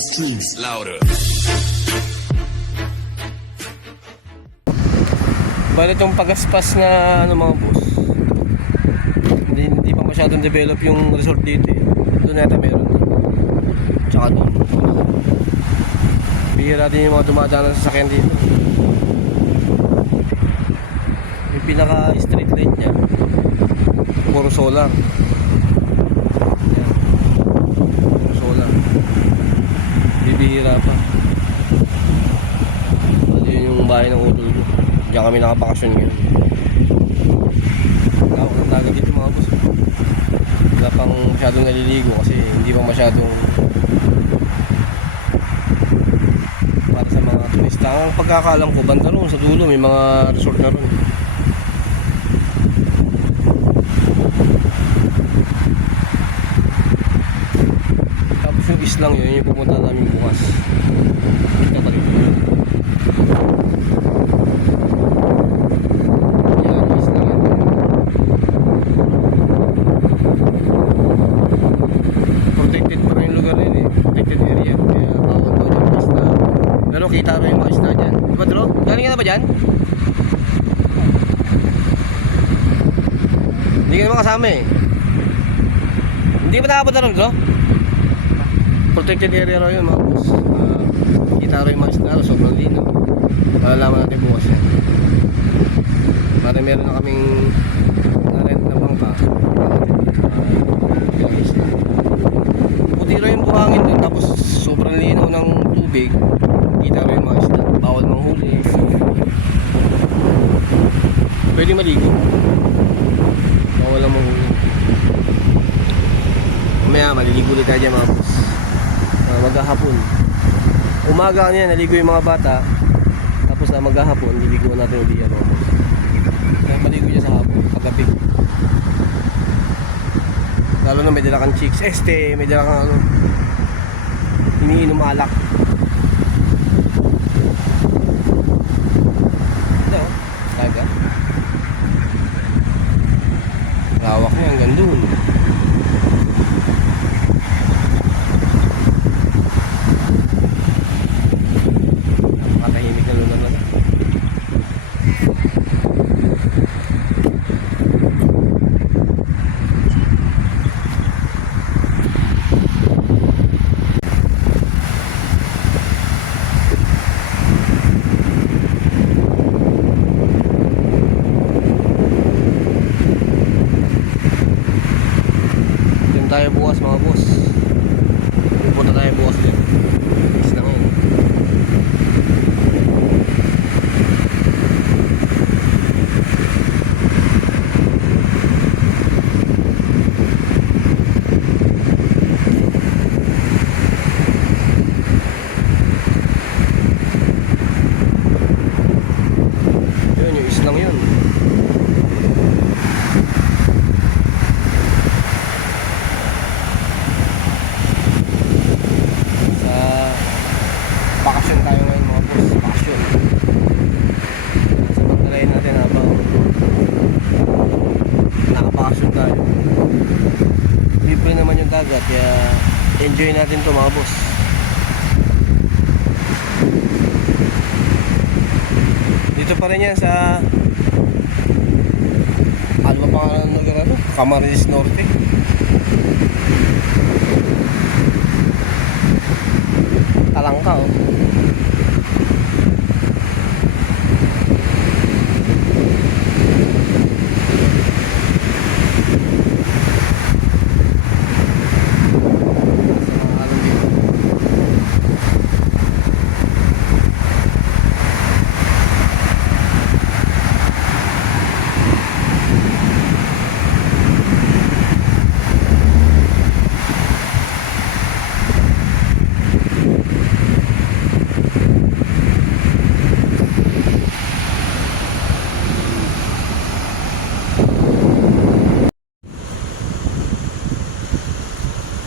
streams. Louder. Bali itong pagaspas na ano mga boss. Hindi, hindi pa masyadong develop yung resort dito eh. Doon nata meron. Tsaka doon. Bihira din yung mga dumadaan sa sasakyan dito. Yung pinaka street light niya. Puro solar. Yan. Pa. Bali yun yung bahay ng utol ko. Diyan kami nakabakasyon ngayon. Tawag ng dagat dito mga boss. Wala pang masyadong naliligo kasi hindi pa masyadong para sa mga turista. Ang pagkakalam ko, banda roon sa dulo, may mga resort na roon. Tapos yung islang yun, yung pupunta namin bukas. Kita pa rin. Yan, yung islang yun. Protected pa rin yung lugar rin eh. Protected area. Kaya bawal daw yung mga isda. Pero kita rin yung mga isda dyan. Di ba, Dro? Galing ka na ba dyan? Hindi ka naman kasama eh. Hindi ba nakapunta rin, Dro? Protected area raw yun mga boss. Kita rin yung mga isda. Sobrang lino. Malalaman natin bukas yan. Para meron na kaming na-rent na bangka. Uh, yung isla. Puti rin yung buhangin doon tapos sobrang linaw ng tubig. Kita rin yung mga isda. Bawal manghuli. Pwede maligo. Bawal lang manghuli. Mamaya maliligo ulit tayo dyan mga boss. Uh, maghahapon. Umaga niya, naligo yung mga bata. Tapos na maghahapon, liligo natin ulit yan. Kaya maligo niya sa hapon, paggabi. Lalo na may dala kang chicks. Este, may dala kang ano, iniinom alak. Ito, taga. Lawak niya hanggang doon. Nakatahimik na luna na. Diyan tayo bukas mga boss. Pupunta tayo bukas din. Is lang yun. Yun, yung islang yun. Sa bakasyon tayo ngayon mga boss. Bakasyon. Samantalayin natin habang nakabakasyon tayo. Libre naman yung dagat kaya enjoy natin to mga boss. Dito pa rin yan sa ano ba pangalan ng lugar ano? Camarines Norte. Talangka oh. Sa mga alon dito.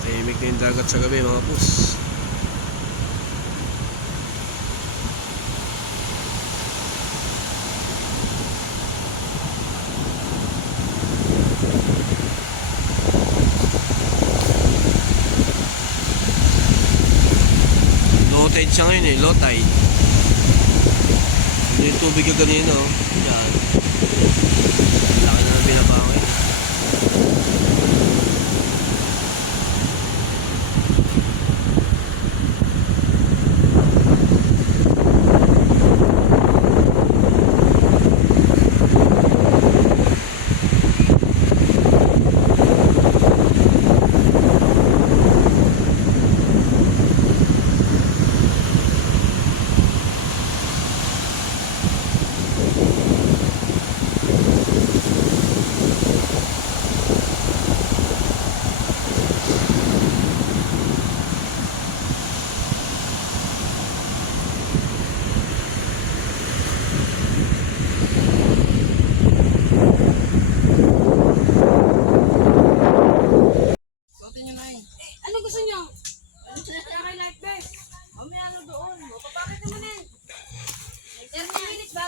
Tahimik na yung dagat sa gabi mga pus. tide siya ngayon eh, low tide. Yung tubig ka kanina oh. Yan. Laki na binabangon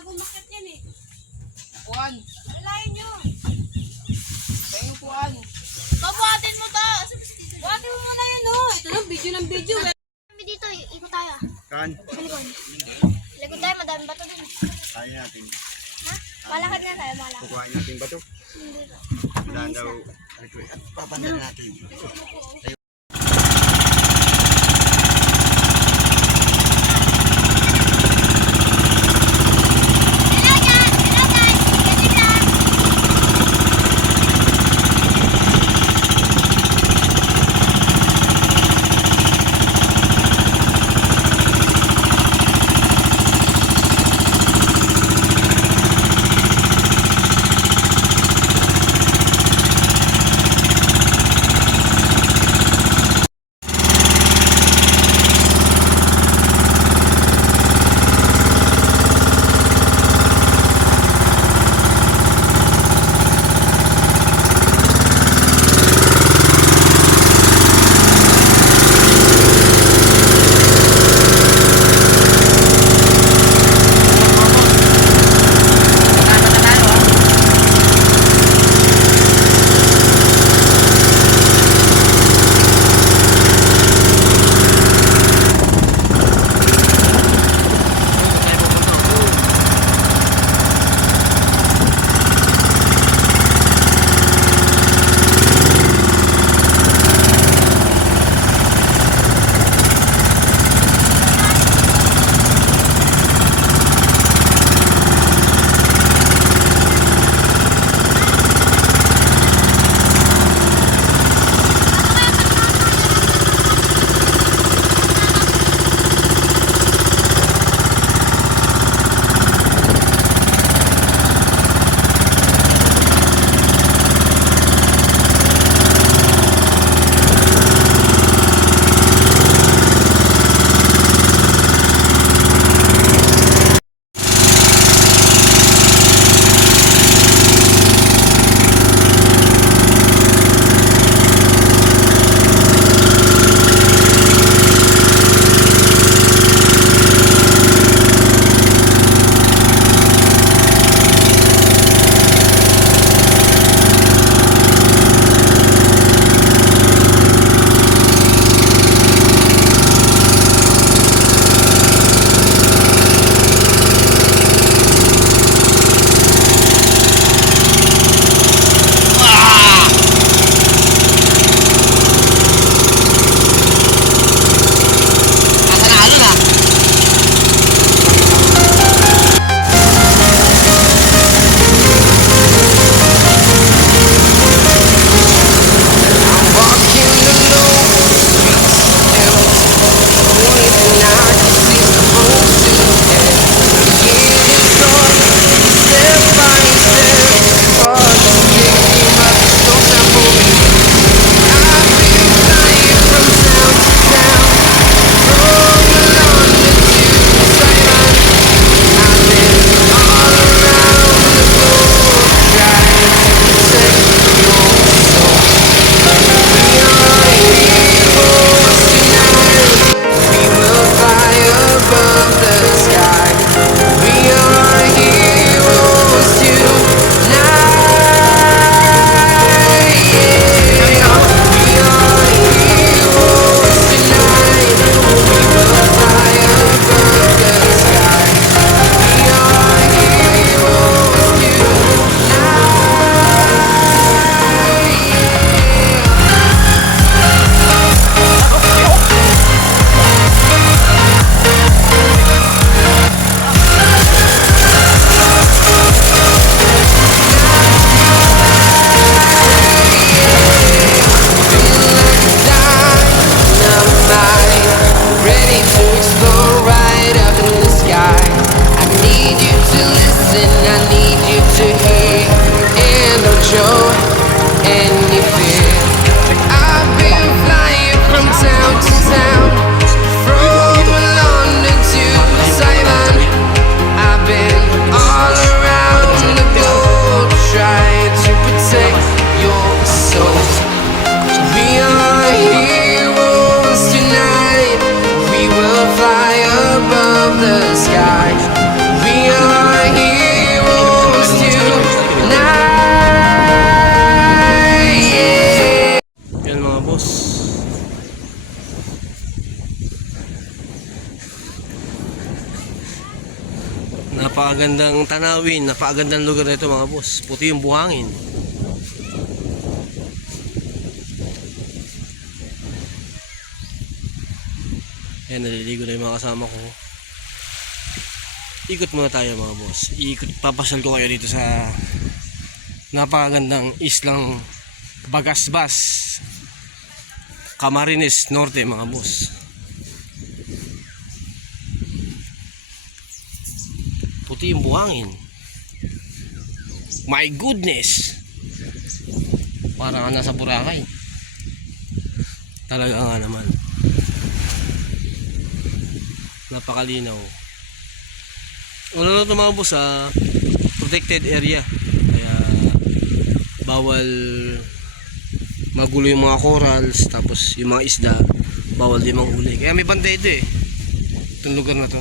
bago makit yan eh. Puan. Alayin nyo. Tayo puan. Pabuhatin mo to. Buhatin mo muna yun oh. Ito lang video ng video. Kami dito, ikot tayo. Kan, Sa likod. Likod tayo, madami bato dun. kaya natin. Ha? Malakad na tayo, malakad. Kukuhain natin bato. Hindi ba? Daan daw. At papandan natin. Tanawin, napakagandang lugar na mga boss. Puti yung buhangin. Yan, naliligo na yung mga kasama ko. Ikot muna tayo mga boss. Ikot, papasal ko kayo dito sa napakagandang islang Bagasbas. Camarines Norte mga boss. Puti yung buhangin. My goodness! Parang ka nasa Boracay. Talaga nga naman. Napakalinaw. Wala na boss sa protected area. Kaya bawal magulo yung mga corals tapos yung mga isda bawal din manghuli. Kaya may bantay ito eh. Itong lugar na to.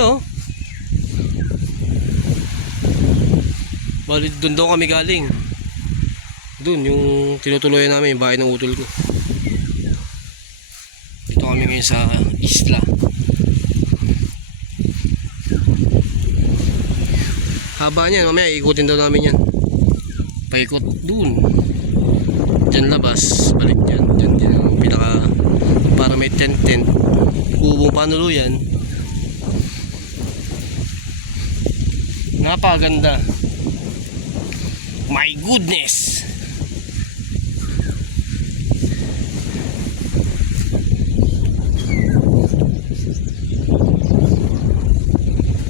Oh. Bali, doon daw kami galing. Doon, yung tinutuloyan namin, yung bahay ng utol ko. Dito kami ngayon sa isla. Haba niyan, mamaya ikutin daw namin yan. Paikot doon. Diyan labas, balik dyan. Dyan din ang pinaka, para may tent tent. Kubong panuluyan. Napakaganda. My goodness!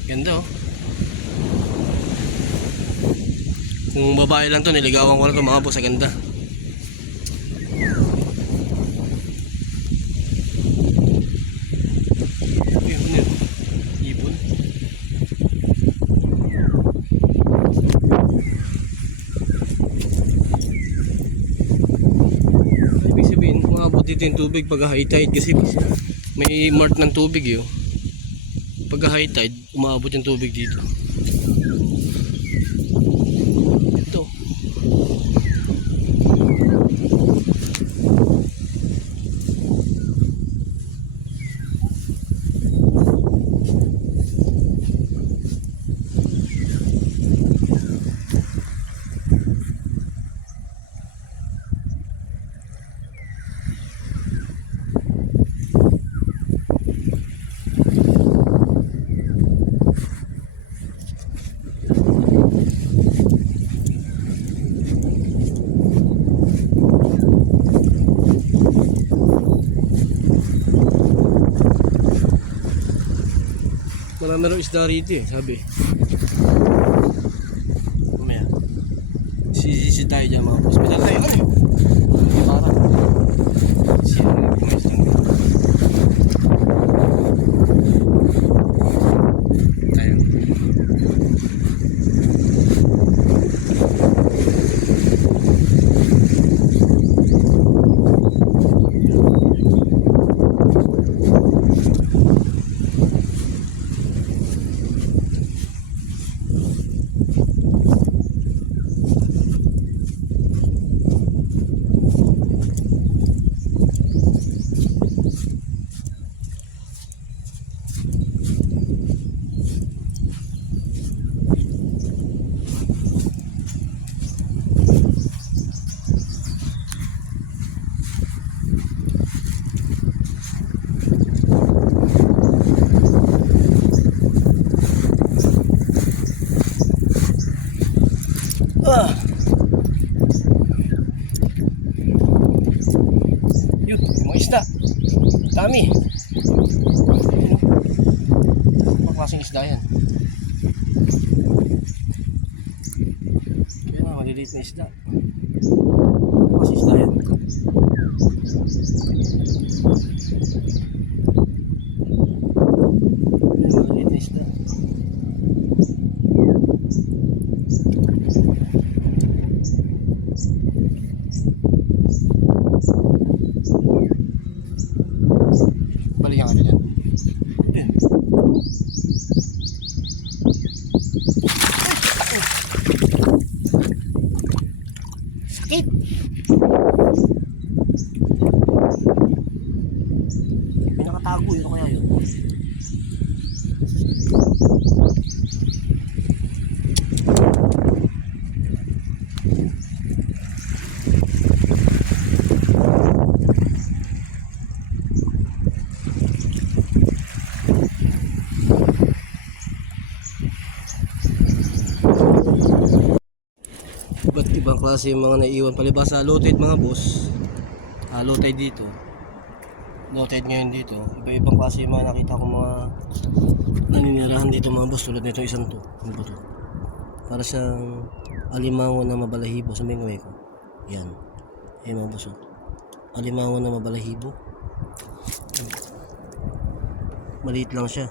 Ganda oh. Kung babae lang to, niligawan ko na to mga boss, sa ganda. Dito yung tubig pag high tide kasi may mark ng tubig yun. Pag high tide, umabot yung tubig dito. Ito. Marami rin isda rito eh, sabi. Mamaya. Sisisi tayo dyan mga boss. May dala tayo. Ano eh? Hindi para. Siya na yung mga isda. Tayo. Ah. Yun, yung mga isda. Dami. Ano klaseng isda yan? Kaya na, maliliit na isda. Ano klaseng isda yan? sakit. Klase yung mga naiwan palibasa loaded mga boss. Ah, loaded dito. Loaded ngayon dito. Iba-ibang klase yung mga nakita ko mga naninirahan dito mga boss tulad nito isang to. Ano ba to? Para siyang alimango na mabalahibo sa mingwe ko. Yan. Ayan mga boss. Oh. Alimango na mabalahibo. Maliit lang siya.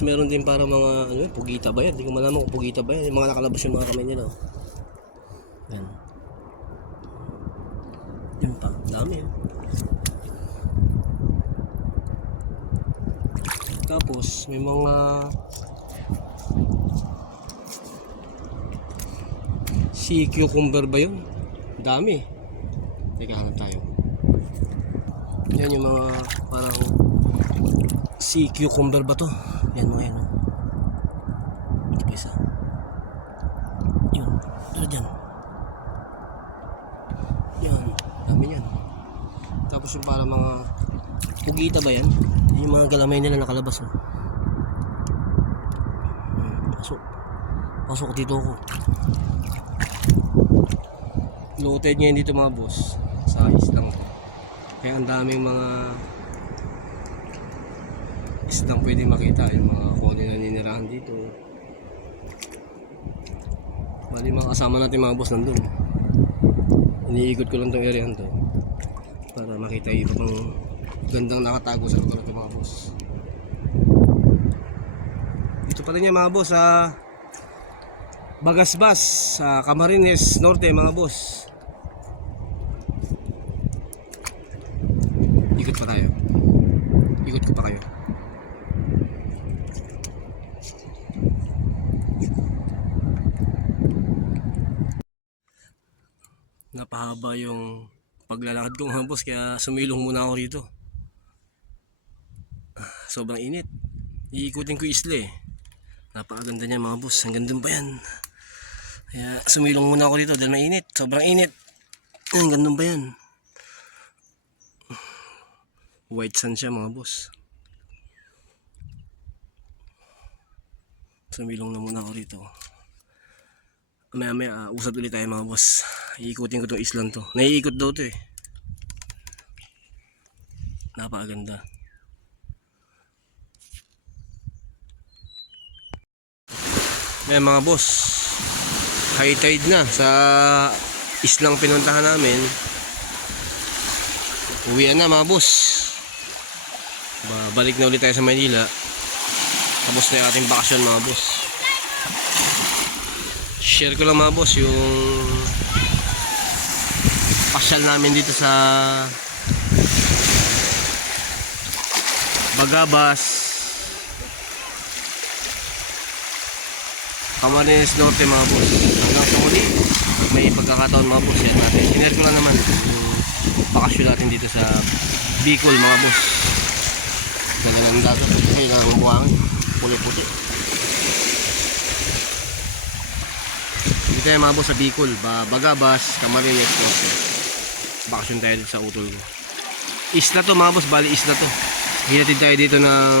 Tapos meron din para mga ano pugita ba yan? Hindi ko malaman kung pugita ba yan. Yung mga nakalabas yung mga kamay nila. Yan. Yun pa. Dami yun. Tapos may mga si cucumber ba yun? Dami. Teka, hanap tayo. Yan yung mga parang si cucumber ba to? Yan mga yan. oh. Ito pa isa. Yun. Ito dyan. Yan. Dami yan. Tapos yung para mga pugita ba yan? Yung mga galamay nila nakalabas. Oh. Hmm, Pasok. Pasok dito ako. Loaded ngayon dito mga boss. Sa islang to. Kaya ang daming mga islang pwede makita yung mga kung ano naninirahan dito. Bali mga kasama natin mga boss nandun. Iniikot ko lang tong area to para makita yung iba gandang nakatago sa lugar ito mga boss. Dito pala niya mga boss sa Bagasbas sa Camarines Norte mga boss. Ikot pa tayo. Ikot ko pa kayo napahaba yung paglalakad ko mga boss kaya sumilong muna ako rito. Sobrang init. Iikutin ko isla eh. Napakaganda niya mga boss ang ganda ba yan. Kaya sumilong muna ako rito dahil mainit sobrang init. Ang ganda ba yan. White sun siya mga boss. Sumilong na muna ako rito Maya maya, uh, usap ulit tayo mga boss. Iikutin ko tong island to. Naiikot daw to eh. Napakaganda. Ngayon mga boss, high tide na sa islang pinuntahan namin. Uwian na mga boss. Babalik na ulit tayo sa Manila. Tapos na yung ating bakasyon mga boss share ko lang mga boss yung pasyal namin dito sa Bagabas. Camarines Norte mga boss. Hanggang sa muli may pagkakataon mga boss yan natin. Sinare ko lang naman yung bakasyon natin dito sa Bicol mga boss. Ganda ng dagat kasi lang buhangin. Puti-puti Dito tayo mga boss sa Bicol, ba Bagabas, Camarines Norte. Bakasyon tayo sa utol ko. Isla to mga boss, bali isla to. Hinatid tayo dito ng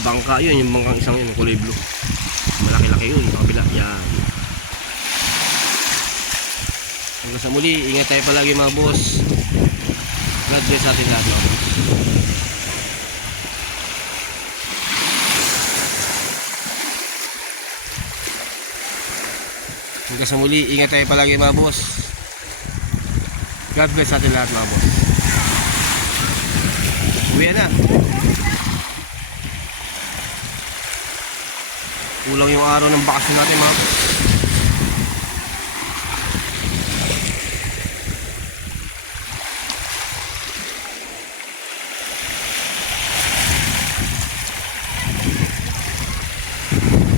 bangka yun, yung bangkang isang yun, kulay blue. Malaki-laki yun, sa kabila. Yan. Hanggang sa muli, ingat tayo palagi mga boss. God bless sa ating lahat mga boss. Hanggang sa muli, ingat tayo palagi mga boss. God bless natin lahat mga boss. Uwi na. Kulang yung araw ng bakasyon natin mga boss.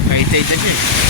Kahit-tahit.